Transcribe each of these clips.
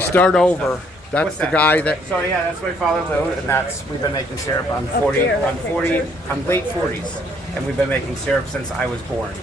Start over. That's What's the that? guy that. So yeah, that's my father Lou, and we've been making syrup. I'm 40. I'm late 40s, and we've been making syrup since I was born.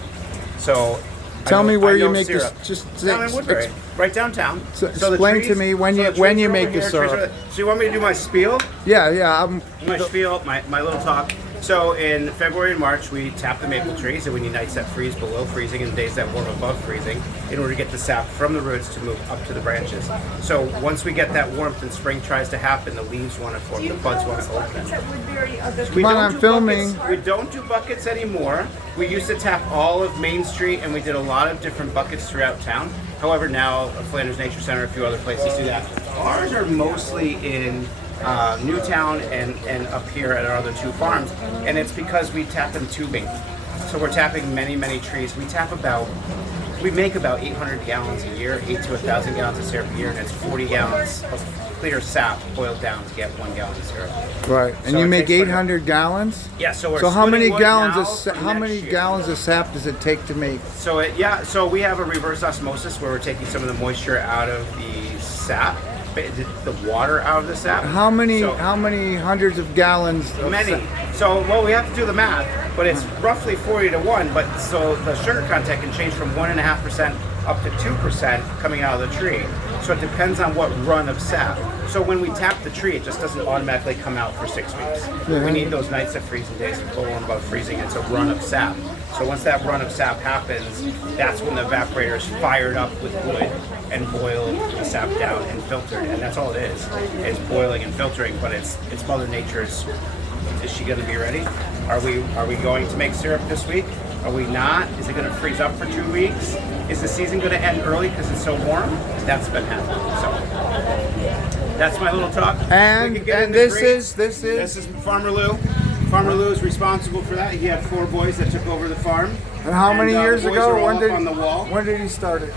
So Tell me where you make syrup. this. Just Down in Woodbury, right downtown. So explain to me when you make the syrup. So you want me to do my spiel? Yeah. My spiel, my little talk. So in February and March, we tap the maple trees, and we need nights that freeze below freezing and days that warm above freezing in order to get the sap from the roots to move up to the branches. So once we get that warmth and spring tries to happen, the leaves want to form, the buds want to open. Come on, I'm filming. We don't do buckets anymore. We used to tap all of Main Street, and we did a lot of different buckets throughout town. However, now Flanders Nature Center, a few other places do that. Ours are mostly in Newtown and up here at our other two farms, and it's because we tap them tubing. So we're tapping many trees. We make about 800 gallons a year, 8 to 1,000 gallons of syrup a year, and it's 40 gallons of clear sap boiled down to get 1 gallon of syrup. Right, and so you make 800 gallons. Yeah, so we're so how many gallons of of sap does it take to make? So so we have a reverse osmosis where we're taking some of the moisture out of the sap. The water out of the sap. How many hundreds of gallons? Many. So we have to do the math, but it's roughly 40 to 1. But so the sugar content can change from 1.5% up to 2% coming out of the tree. So it depends on what run of sap. So when we tap the tree, it just doesn't automatically come out for 6 weeks. We need those nights of freezing days below and above freezing. It's a run of sap. So once that run of sap happens, that's when the evaporator is fired up with wood and boil the sap down and filtered, and that's all it is boiling and filtering. But it's Mother Nature's. Is she going to be ready? Are we going to make syrup this week? Are we not? Is it going to freeze up for 2 weeks? Is the season going to end early because it's so warm? That's been happening. So that's my little talk. And this is Farmer Lou. Farmer Lou is responsible for that. He had 4 boys that took over the farm. And how many years ago? When did he start it?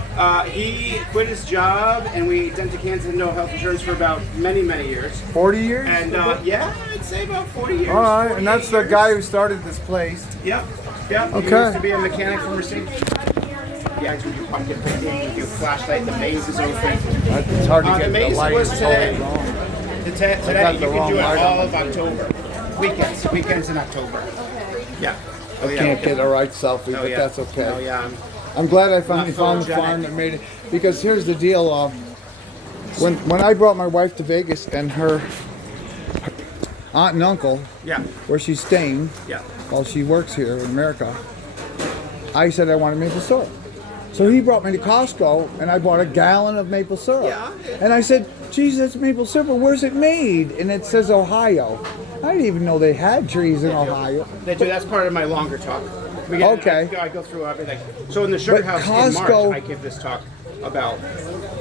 He quit his job, and we dented Kansas and no health insurance for about many years. 40 years? And yeah, I'd say about 40 years. All right, and that's the guy who started this place. Yep. Okay. He used to be a mechanic for Mercedes. Yeah, we do pumpkin picking, we do flashlight, the maze is open. It's hard to get the light. Was today. Today you the can do it light all of October. Weekends in October. Yeah. I can't get a right selfie, but that's okay. Oh yeah. I'm glad I finally found the farm that made it. Because here's the deal. When I brought my wife to Vegas and her aunt and uncle, where she's staying, while she works here in America, I said I wanted maple syrup. So he brought me to Costco, and I bought a gallon of maple syrup. Yeah. And I said, geez, that's maple syrup, but where's it made? And it says Ohio. I didn't even know they had trees in Ohio. They do. That's part of my longer talk. I go through everything. So in the sugar house in March, I give this talk about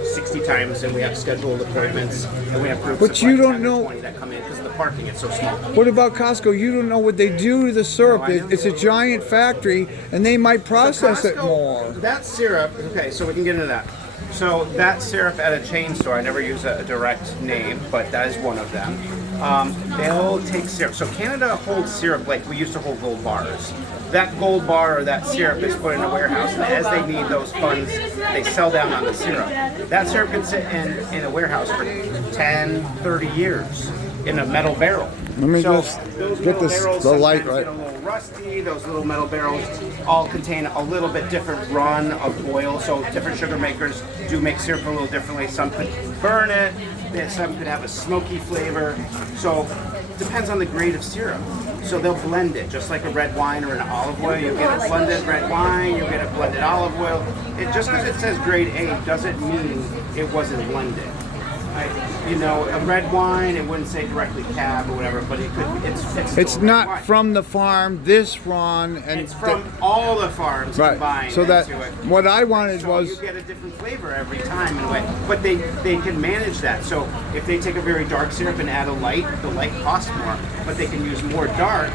60 times, and we have scheduled appointments, and we have groups but of you like don't 10 know to 20 that come in because of the parking. It's so small. What about Costco? You don't know what they do to the syrup. No, it's a giant factory, and they might process it more. That syrup. Okay, so we can get into that. So that syrup at a chain store, I never use a direct name, but that is one of them. They'll take syrup. So Canada holds syrup like we used to hold gold bars. That gold bar or that syrup is put in a warehouse, and as they need those funds, they sell down on the syrup. That syrup can sit in a warehouse for 10, 30 years in a metal barrel. Let me just get the light right. Get a little rusty. Those little metal barrels all contain a little bit different run of oil. So different sugar makers do make syrup a little differently. Some could burn it. Some could have a smoky flavor. So it depends on the grade of syrup. So they'll blend it, just like a red wine or an olive oil. You'll get a blended red wine. You'll get a blended olive oil. Just because it says grade A doesn't mean it wasn't blended. A red wine, it wouldn't say directly cab or whatever, but it could. It's not wine. From the farm. This run and it's from all the farms combined. So that into it. What I wanted was you get a different flavor every time in a way, but they can manage that. So if they take a very dark syrup and add a light, the light costs more, but they can use more dark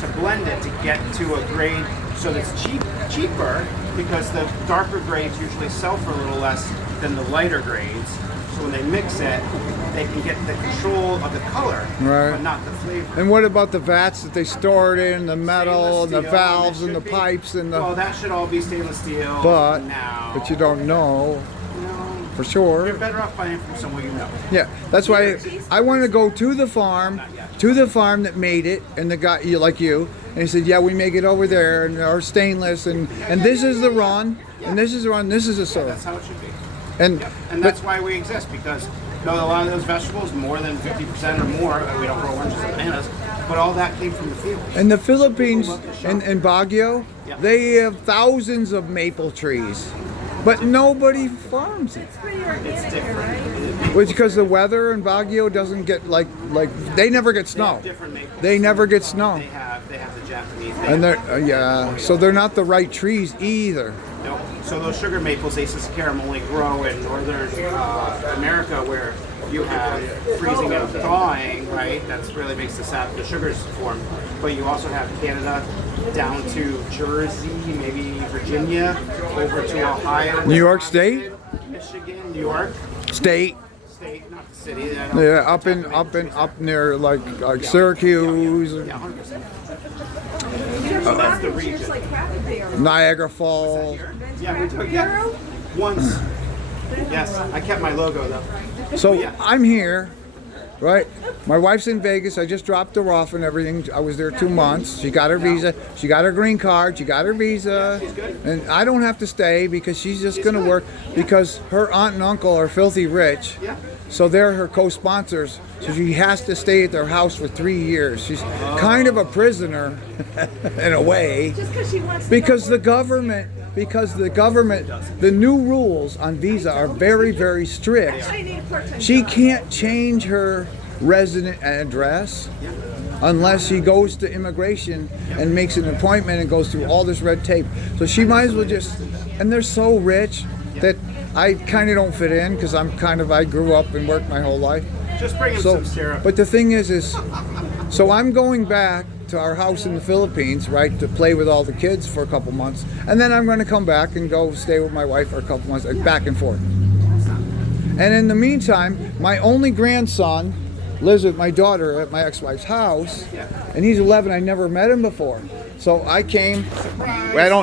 to blend it to get to a grade so that's cheaper because the darker grades usually sell for a little less than the lighter grades. So when they mix it, they can get the control of the color, but not the flavor. And what about the vats that they store it in, the metal, and the valves, and the pipes, and the... Well, that should all be stainless steel. But now. But you don't know. No. for sure. You're better off buying from someone you know. Yeah, that's why I want to go to the farm that made it, and the guy like you, and he said, yeah, we make it over there, and our stainless, and this is the run, and this is the run, this is the syrup. That's how it should be. And that's why we exist, because a lot of those vegetables, more than 50% or more, we don't grow oranges and bananas, but all that came from the fields. In the Philippines, in Baguio, they have thousands of maple trees, but nobody farms it. It's different. Well, because the weather in Baguio doesn't get like they never get snow. They never get snow. They have the Japanese. And they're so they're not the right trees either. No. So those sugar maples, Aces carum, only grow in northern America, where you have freezing and thawing, right? That's really makes the sugars form. But you also have Canada down to Jersey, maybe Virginia, over to Ohio, New York State, Michigan, New York State, not the city. Yeah, up near like Syracuse, Yeah, 100%. So that's the region. Niagara Falls. Yeah, once. Yes, I kept my logo though. So I'm here, right? My wife's in Vegas. I just dropped her off and everything. I was there 2 months. She got her visa. She got her green card. She got her visa. And I don't have to stay because she's just going to work because her aunt and uncle are filthy rich. So they're her co-sponsors. So she has to stay at their house for 3 years. She's kind of a prisoner in a way. Just because she wants because the government, the new rules on visa are very, very strict. She can't change her resident address unless she goes to immigration and makes an appointment and goes through all this red tape. So she might as well just, and they're so rich that I kind of don't fit in because I grew up and worked my whole life. Just bring him some syrup. But the thing is so I'm going back to our house in the Philippines, right, to play with all the kids for a couple months, and then I'm going to come back and go stay with my wife for a couple months, back and forth. And in the meantime, my only grandson lives with my daughter at my ex-wife's house, and he's 11. I never met him before, so I came. I don't.